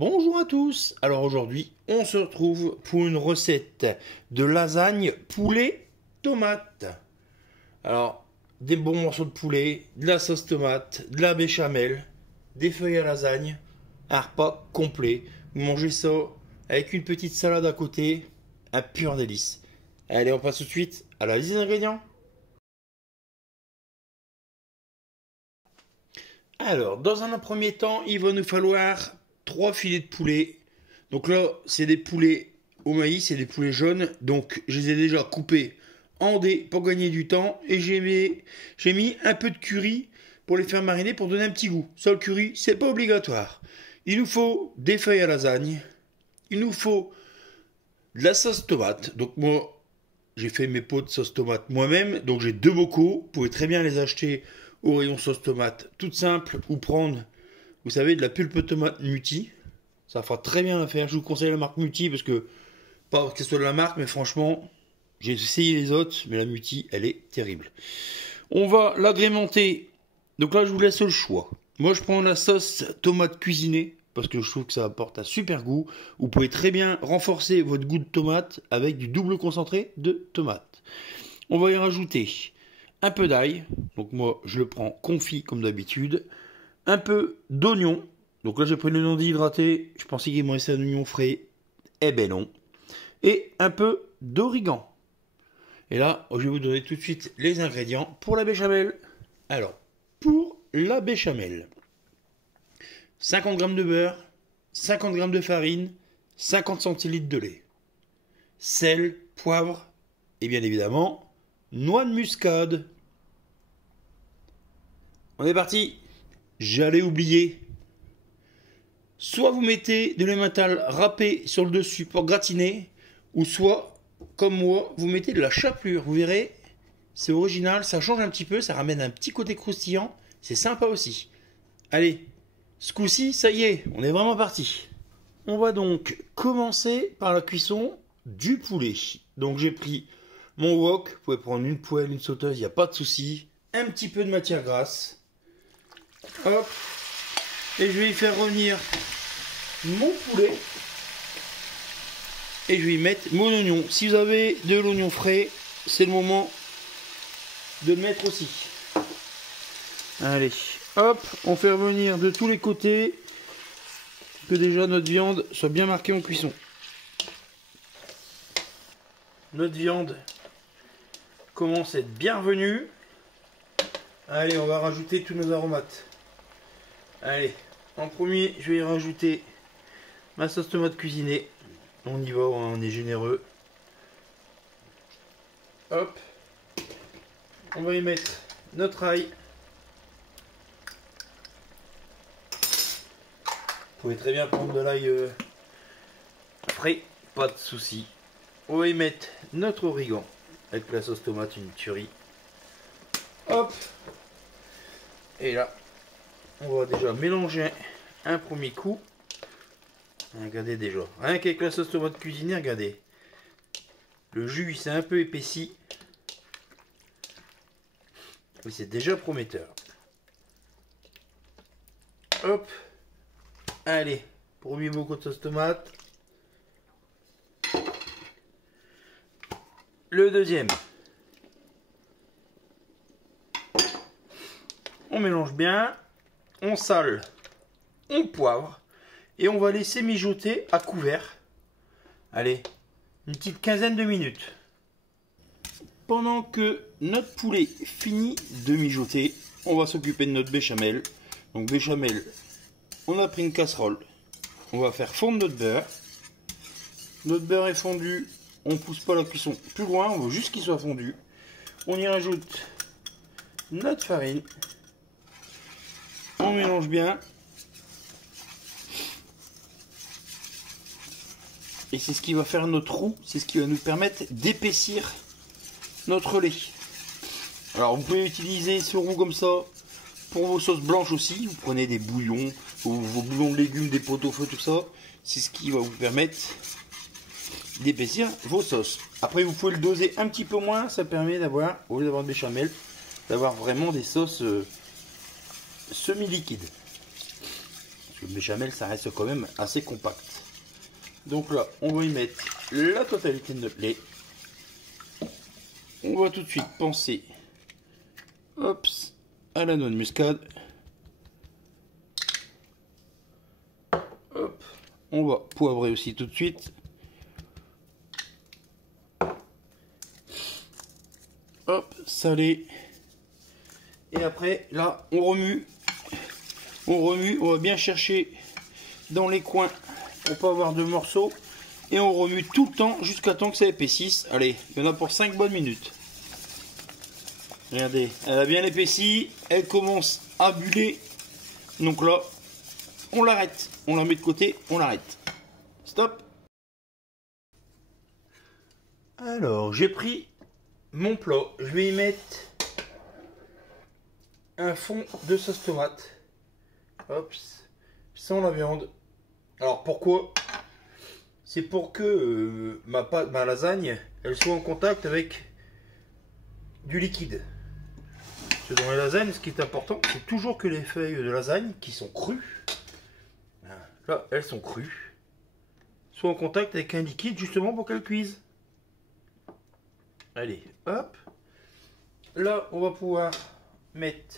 Bonjour à tous. Alors aujourd'hui, on se retrouve pour une recette de lasagne poulet tomate. Alors, des bons morceaux de poulet, de la sauce tomate, de la béchamel, des feuilles à lasagne, un repas complet. Vous mangez ça avec une petite salade à côté, un pur délice. Allez, on passe tout de suite à la liste des ingrédients. Alors, dans un premier temps, il va nous falloir 3 filets de poulet. Donc là, c'est des poulets au maïs, c'est des poulets jaunes. Donc, je les ai déjà coupés en dés pour gagner du temps. Et j'ai mis un peu de curry pour les faire mariner pour donner un petit goût. Ça, le curry, c'est pas obligatoire. Il nous faut des feuilles à lasagne. Il nous faut de la sauce tomate. Donc moi, j'ai fait mes pots de sauce tomate moi-même. Donc j'ai 2 bocaux. Vous pouvez très bien les acheter au rayon sauce tomate, toute simple, ou prendre, vous savez, de la pulpe de tomate Mutti. Ça fera très bien à faire. Je vous conseille la marque Mutti parce que, pas que ce soit de la marque, mais franchement, j'ai essayé les autres, mais la Mutti, elle est terrible. On va l'agrémenter. Donc là, je vous laisse le choix. Moi, je prends la sauce tomate cuisinée parce que je trouve que ça apporte un super goût. Vous pouvez très bien renforcer votre goût de tomate avec du double concentré de tomate. On va y rajouter un peu d'ail, donc moi je le prends confit comme d'habitude, un peu d'oignon, donc là j'ai pris l'oignon déhydraté, je pensais qu'il me restait un oignon frais, eh ben non, et un peu d'origan. Et là je vais vous donner tout de suite les ingrédients pour la béchamel. Alors, pour la béchamel, 50 g de beurre, 50 g de farine, 50 centilitres de lait, sel, poivre, et bien évidemment, noix de muscade. On est parti. J'allais oublier. Soit vous mettez de l'emmental râpé sur le dessus pour gratiner, ou soit, comme moi, vous mettez de la chapelure. Vous verrez, c'est original, ça change un petit peu, ça ramène un petit côté croustillant. C'est sympa aussi. Allez, ce coup-ci, ça y est, on est vraiment parti. On va donc commencer par la cuisson du poulet. Donc j'ai pris mon wok, vous pouvez prendre une poêle, une sauteuse, il n'y a pas de souci. Un petit peu de matière grasse. Hop. Et je vais y faire revenir mon poulet. Et je vais y mettre mon oignon. Si vous avez de l'oignon frais, c'est le moment de le mettre aussi. Allez, hop, on fait revenir de tous les côtés. Que déjà notre viande soit bien marquée en cuisson. Notre viande commence à être bien revenue. Allez, on va rajouter tous nos aromates. Allez, en premier, je vais y rajouter ma sauce tomate cuisinée. On y va, on est généreux. Hop. On va y mettre notre ail. Vous pouvez très bien prendre de l'ail frais, pas de souci. On va y mettre notre origan avec la sauce tomate, une tuerie. Hop. Et là, on va déjà mélanger un premier coup. Regardez déjà, rien qu'avec la sauce tomate cuisinée, regardez. Le jus s'est un peu épaissi. Mais c'est déjà prometteur. Hop. Allez, premier bocaux de sauce tomate. Le deuxième. On mélange bien, on sale, on poivre et on va laisser mijoter à couvert. Allez, une petite quinzaine de minutes. Pendant que notre poulet finit de mijoter, on va s'occuper de notre béchamel. Donc béchamel, on a pris une casserole, on va faire fondre notre beurre. Notre beurre est fondu, on ne pousse pas la cuisson plus loin, on veut juste qu'il soit fondu. On y rajoute notre farine. On mélange bien. Et c'est ce qui va faire notre roux, c'est ce qui va nous permettre d'épaissir notre lait. Alors vous pouvez utiliser ce roux comme ça pour vos sauces blanches aussi. Vous prenez des bouillons, vos bouillons de légumes, des pot-au-feu, tout ça. C'est ce qui va vous permettre d'épaissir vos sauces. Après vous pouvez le doser un petit peu moins, ça permet d'avoir, au lieu d'avoir de béchamel, d'avoir vraiment des sauces semi-liquides. le béchamel, ça reste quand même assez compact. Donc là, on va y mettre la totalité de notre lait. On va tout de suite penser hop, à la noix de muscade. Hop, on va poivrer aussi tout de suite. Hop, salé. Et après, là, on remue. On va bien chercher dans les coins pour pas avoir de morceaux. Et on remue tout le temps jusqu'à temps que ça épaississe. Allez, il y en a pour 5 bonnes minutes. Regardez, elle a bien épaissi. Elle commence à buller. Donc là, on l'arrête. On la met de côté, on l'arrête. Stop. Alors, j'ai pris mon plat. Je vais y mettre un fond de sauce tomate. Hop, sans la viande. Alors pourquoi? C'est pour que ma lasagne, elle soit en contact avec du liquide. Parce que dans les lasagnes, ce qui est important, c'est toujours que les feuilles de lasagne qui sont crues, là, elles sont crues, soient en contact avec un liquide justement pour qu'elles cuisent. Allez, hop. Là, on va pouvoir mettre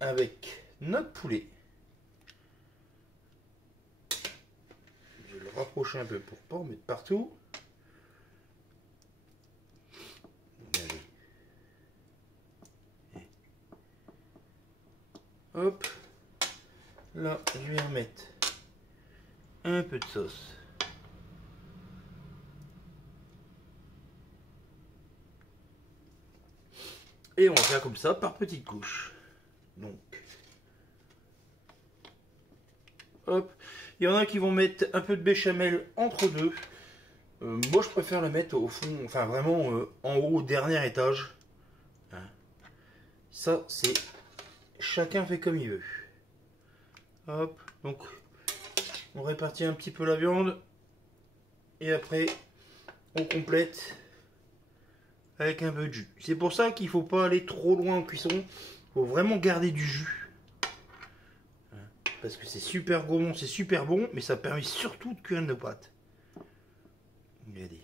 avec notre poulet. Je vais le rapprocher un peu pour pas en mettre partout. Allez. Hop. Là, je vais remettre un peu de sauce. Et on va faire comme ça par petites couches. Donc, hop. Il y en a qui vont mettre un peu de béchamel entre deux. Moi, je préfère la mettre au fond, enfin vraiment en haut, au dernier étage. Hein. Ça, c'est chacun fait comme il veut. Hop. Donc, on répartit un petit peu la viande. Et après, on complète avec un peu de jus. C'est pour ça qu'il ne faut pas aller trop loin en cuisson. Il faut vraiment garder du jus. Parce que c'est super gourmand, c'est super bon, mais ça permet surtout de cuire nos pâtes. Regardez.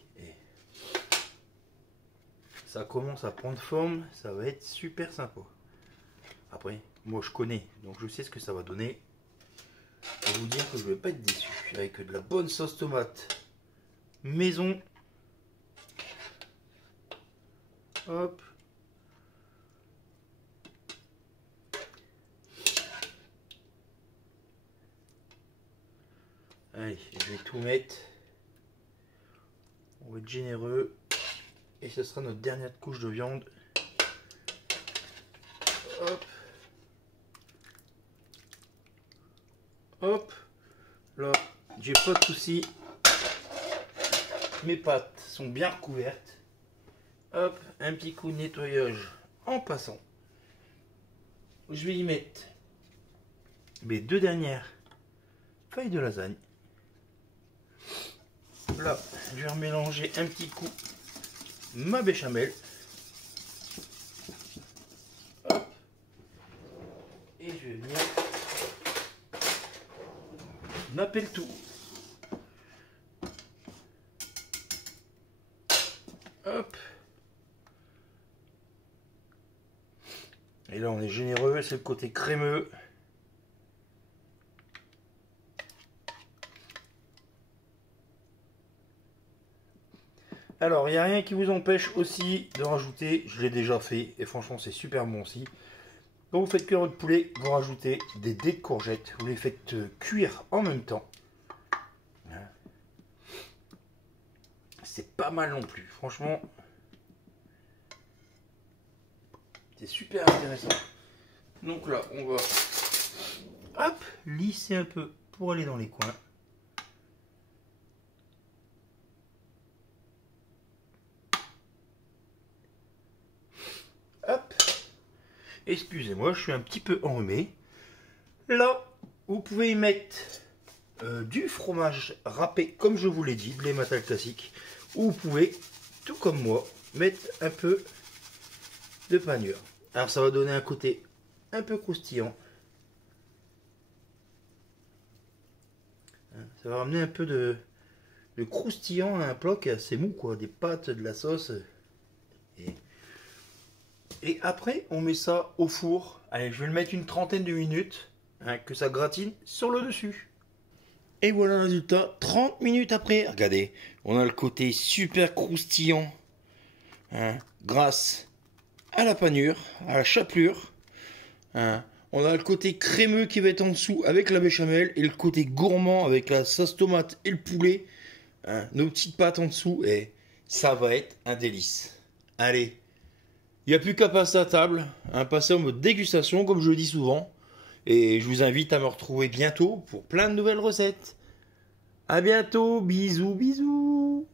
Ça commence à prendre forme, ça va être super sympa. Après, moi je connais, donc je sais ce que ça va donner. Je vais vous dire que je ne vais pas être déçu. Avec de la bonne sauce tomate maison. Hop. Allez, je vais tout mettre. On va être généreux. Et ce sera notre dernière couche de viande. Hop. Hop. Là, j'ai pas de souci. Mes pâtes sont bien recouvertes. Hop, un petit coup de nettoyage en passant. Je vais y mettre mes 2 dernières feuilles de lasagne. Là, je vais remélanger un petit coup ma béchamel. Hop. Et je vais venir napper le tout. Hop. Et là, on est généreux, c'est le côté crémeux. Alors, il n'y a rien qui vous empêche aussi de rajouter, je l'ai déjà fait, et franchement, c'est super bon aussi. Quand vous faites cuire votre poulet, vous rajoutez des dés de courgettes, vous les faites cuire en même temps. C'est pas mal non plus, franchement. C'est super intéressant. Donc là, on va hop, lisser un peu pour aller dans les coins. Hop. Excusez-moi, je suis un petit peu enrhumé. Là, vous pouvez y mettre du fromage râpé, comme je vous l'ai dit, de l'Emmental classique. Ou vous pouvez, tout comme moi, mettre un peu de panure. Alors ça va donner un côté un peu croustillant. Ça va ramener un peu de croustillant à un plat qui est assez mou, quoi. Des pâtes, de la sauce. Et après, on met ça au four. Allez, je vais le mettre une trentaine de minutes, hein, que ça gratine sur le dessus. Et voilà le résultat, 30 minutes après. Regardez, on a le côté super croustillant, hein, grâce à la panure, à la chapelure. Hein. On a le côté crémeux qui va être en dessous avec la béchamel et le côté gourmand avec la sauce tomate et le poulet. Hein, nos petites pâtes en dessous et ça va être un délice. Allez, il n'y a plus qu'à passer à table, hein, passer en mode dégustation comme je le dis souvent. Et je vous invite à me retrouver bientôt pour plein de nouvelles recettes. À bientôt, bisous bisous.